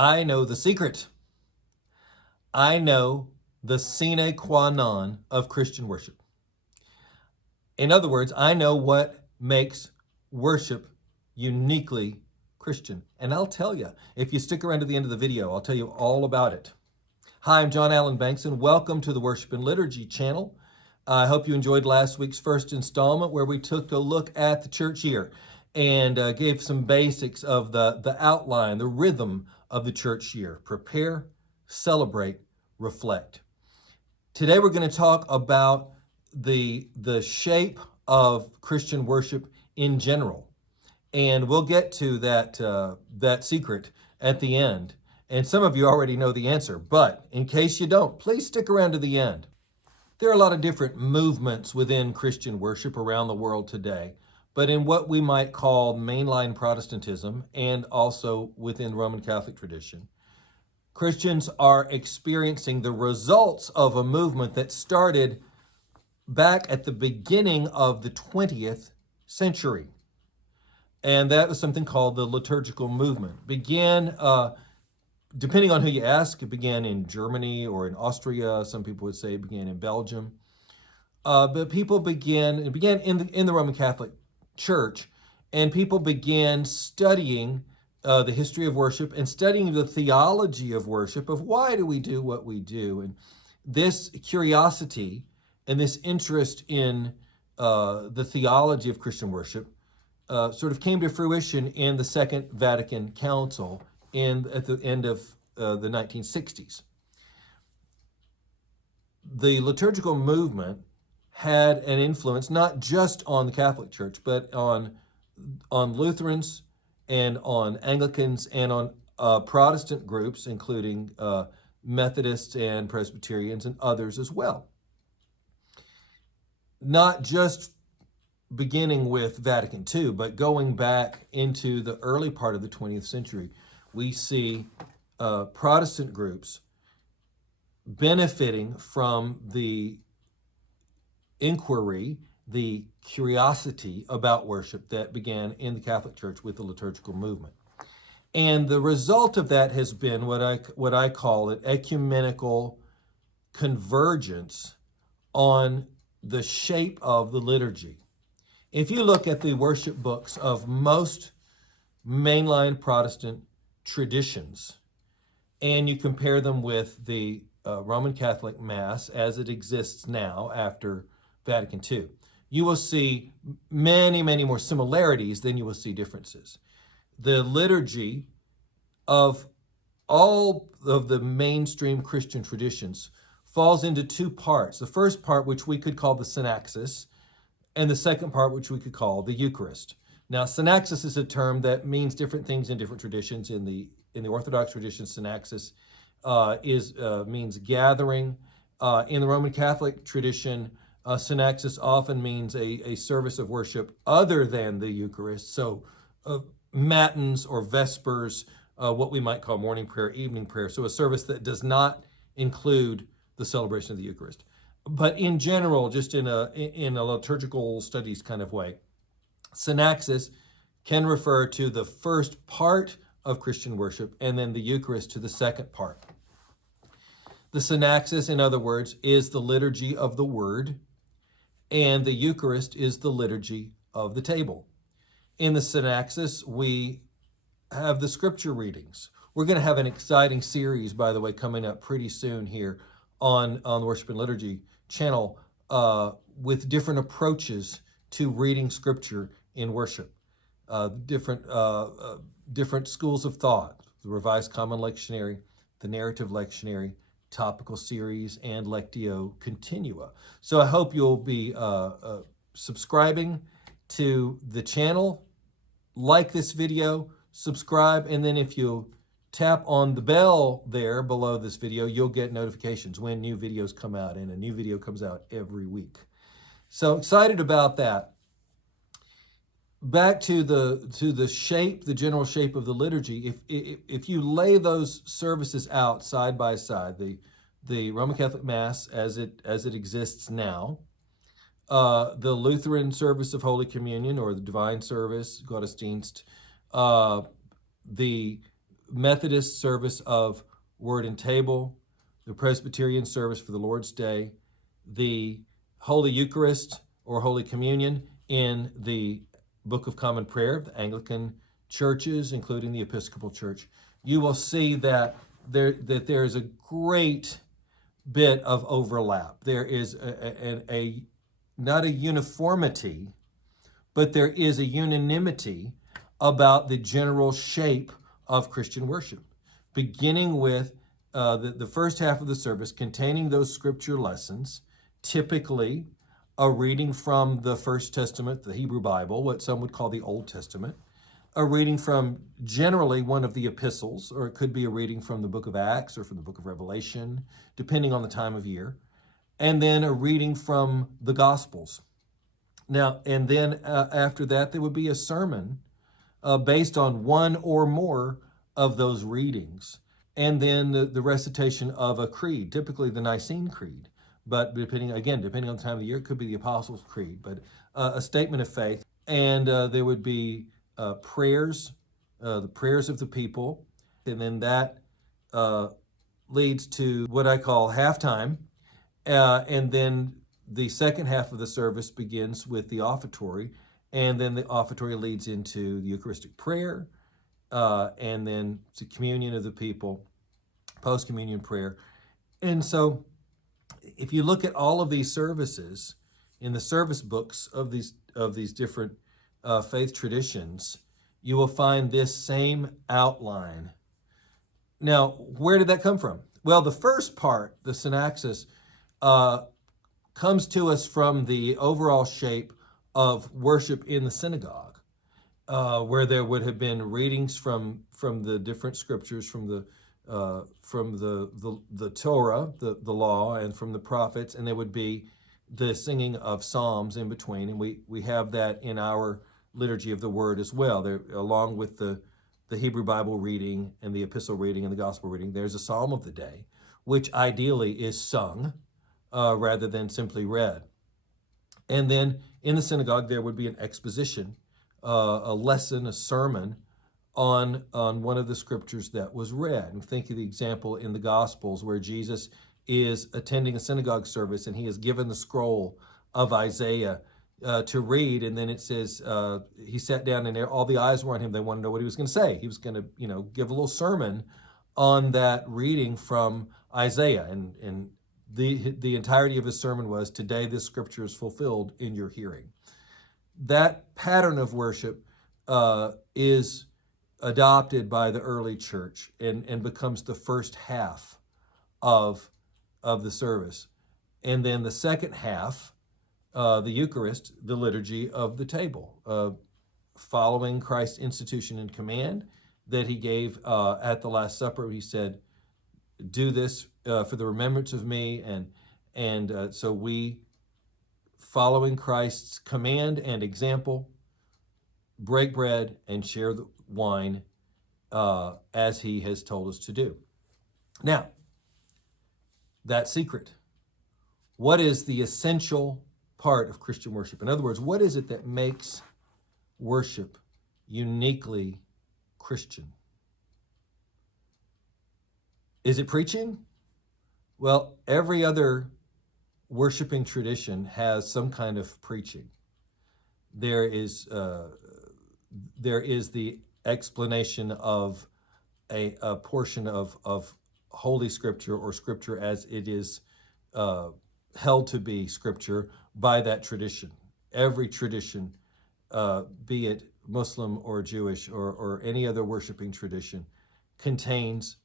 I know the secret. I know the sine qua non of Christian worship. In other words, I know what makes worship uniquely Christian. And I'll tell you, if you stick around to the end of the video, I'll tell you all about it. Hi, I'm John Allen Banks, and welcome to the Worship and Liturgy channel. I hope you enjoyed last week's first installment where we took a look at the church year and gave some basics of the outline, the rhythm of the church year. Prepare, celebrate, reflect. Today we're going to talk about the shape of Christian worship in general. And we'll get to that secret at the end. And some of you already know the answer, but in case you don't, please stick around to the end. There are a lot of different movements within Christian worship around the world today, but in what we might call mainline Protestantism and also within Roman Catholic tradition, Christians are experiencing the results of a movement that started back at the beginning of the 20th century. And that was something called the liturgical movement. Began, depending on who you ask, it began in Germany or in Austria. Some people would say it began in Belgium. But it began in the Roman Catholic Church, and people began studying the history of worship and studying the theology of worship, of why do we do what we do. And this curiosity and this interest in the theology of Christian worship sort of came to fruition in the Second Vatican Council at the end of the 1960s. The liturgical movement had an influence not just on the Catholic Church, but on Lutherans and on Anglicans and on Protestant groups, including Methodists and Presbyterians and others as well. Not just beginning with Vatican II, but going back into the early part of the 20th century, we see Protestant groups benefiting from the inquiry, the curiosity about worship that began in the Catholic Church with the liturgical movement. And the result of that has been what I call an ecumenical convergence on the shape of the liturgy. If you look at the worship books of most mainline Protestant traditions, and you compare them with the Roman Catholic Mass as it exists now after Vatican II, you will see many, many more similarities than you will see differences. The liturgy of all of the mainstream Christian traditions falls into two parts. The first part, which we could call the synaxis, and the second part, which we could call the Eucharist. Now, synaxis is a term that means different things in different traditions. In the Orthodox tradition, synaxis means gathering. In the Roman Catholic tradition, synaxis often means a service of worship other than the Eucharist. So matins or vespers, what we might call morning prayer, evening prayer. So a service that does not include the celebration of the Eucharist. But in general, just in a liturgical studies kind of way, synaxis can refer to the first part of Christian worship and then the Eucharist to the second part. The synaxis, in other words, is the liturgy of the Word, and the Eucharist is the liturgy of the table. In the synaxis, we have the scripture readings. We're going to have an exciting series, by the way, coming up pretty soon here on the Worship and Liturgy channel with different approaches to reading scripture in worship. Different schools of thought, the Revised Common Lectionary, the Narrative Lectionary, Topical Series, and Lectio Continua. So I hope you'll be subscribing to the channel, like this video, subscribe, and then if you tap on the bell there below this video, you'll get notifications when new videos come out, and a new video comes out every week. So excited about that. Back to the shape, the general shape of the liturgy. If you lay those services out side by side, the Roman Catholic Mass as it exists now, the Lutheran service of Holy Communion or the Divine Service, Gottesdienst, the Methodist service of Word and Table, the Presbyterian service for the Lord's Day, the Holy Eucharist or Holy Communion in the Book of Common Prayer, the Anglican churches, including the Episcopal Church, you will see that there is a great bit of overlap. There is a not a uniformity, but there is a unanimity about the general shape of Christian worship, beginning with the first half of the service containing those scripture lessons, typically a reading from the First Testament, the Hebrew Bible, what some would call the Old Testament, a reading from generally one of the epistles, or it could be a reading from the book of Acts or from the book of Revelation, depending on the time of year, and then a reading from the Gospels. Now, and then after that, there would be a sermon based on one or more of those readings, and then the recitation of a creed, typically the Nicene Creed, but depending on the time of the year, it could be the Apostles' Creed, but a statement of faith, and there would be prayers, the prayers of the people, and then that leads to what I call halftime, and then the second half of the service begins with the offertory, and then the offertory leads into the Eucharistic prayer, and then the communion of the people, post-communion prayer. And so if you look at all of these services in the service books of these different faith traditions, you will find this same outline. Now, where did that come from? Well, the first part, the synaxis, comes to us from the overall shape of worship in the synagogue, where there would have been readings from the different scriptures, from the Torah, the law, and from the prophets, and there would be the singing of psalms in between, and we have that in our liturgy of the Word as well. There, along with the Hebrew Bible reading and the epistle reading and the gospel reading, there's a psalm of the day, which ideally is sung rather than simply read. And then in the synagogue, there would be an exposition, a lesson, a sermon on one of the scriptures that was read. And think of the example in the Gospels where Jesus is attending a synagogue service and he is given the scroll of Isaiah to read, and then it says he sat down and all the eyes were on him. They wanted to know what he was going to say. He was going to, give a little sermon on that reading from Isaiah, and the entirety of his sermon was, "Today this scripture is fulfilled in your hearing." That pattern of worship is adopted by the early church and becomes the first half of the service. And then the second half, the Eucharist, the liturgy of the table, following Christ's institution and command that he gave at the Last Supper. He said, "Do this for the remembrance of me," and so we, following Christ's command and example, break bread and share the wine as he has told us to do. Now, that secret. What is the essential part of Christian worship? In other words, what is it that makes worship uniquely Christian? Is it preaching? Well, every other worshiping tradition has some kind of preaching. There is the explanation of a portion of Holy Scripture, or Scripture as it is held to be Scripture by that tradition. Every tradition, be it Muslim or Jewish or any other worshiping tradition, contains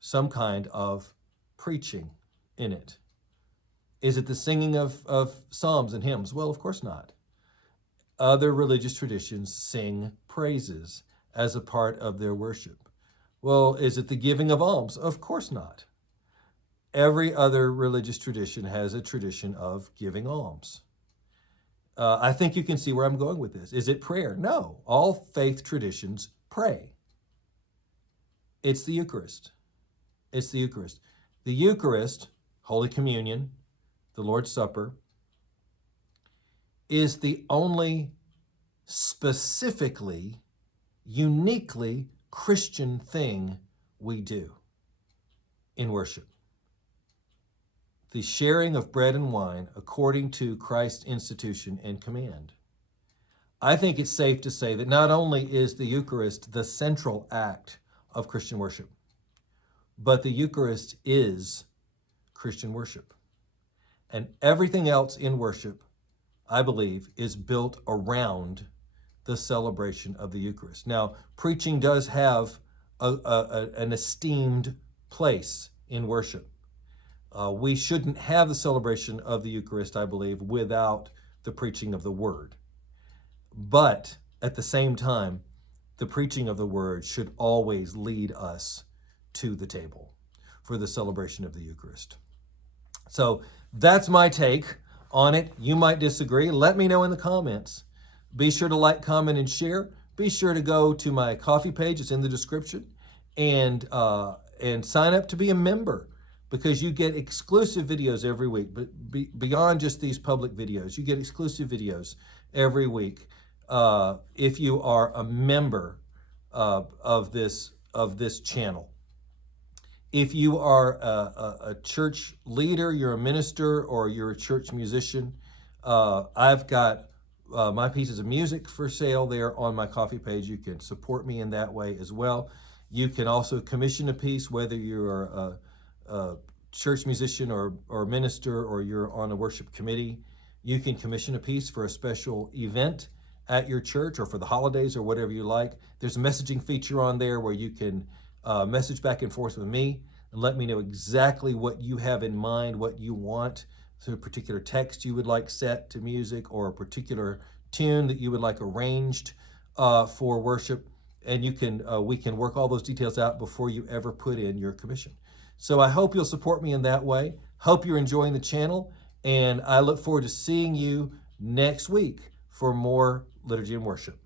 some kind of preaching in it. Is it the singing of psalms and hymns? Well, of course not. Other religious traditions sing praises as a part of their worship. Well, is it the giving of alms? Of course not. Every other religious tradition has a tradition of giving alms. I think you can see where I'm going with this. Is it prayer? No. All faith traditions pray. It's the Eucharist. It's the Eucharist. The Eucharist, Holy Communion, the Lord's Supper, is the only specifically, uniquely Christian thing we do in worship. The sharing of bread and wine according to Christ's institution and command. I think it's safe to say that not only is the Eucharist the central act of Christian worship, but the Eucharist is Christian worship. And everything else in worship, I believe, is built around the celebration of the Eucharist. Now, preaching does have an esteemed place in worship. We shouldn't have the celebration of the Eucharist, I believe, without the preaching of the Word. But at the same time, the preaching of the Word should always lead us to the table for the celebration of the Eucharist. So that's my take on it. You might disagree. Let me know in the comments. Be sure to like, comment, and share. Be sure to go to my coffee page. It's in the description. And sign up to be a member, because you get exclusive videos every week. But beyond just these public videos, you get exclusive videos every week if you are a member of this channel. If you are a church leader, you're a minister, or you're a church musician, I've got my pieces of music for sale there on my coffee page. You can support me in that way as well. You can also commission a piece, whether you're a church musician or minister, or you're on a worship committee. You can commission a piece for a special event at your church or for the holidays or whatever you like. There's a messaging feature on there where you can message back and forth with me and let me know exactly what you have in mind, what you want. So a particular text you would like set to music, or a particular tune that you would like arranged for worship. And you can we can work all those details out before you ever put in your commission. So I hope you'll support me in that way. Hope you're enjoying the channel, and I look forward to seeing you next week for more Liturgy and Worship.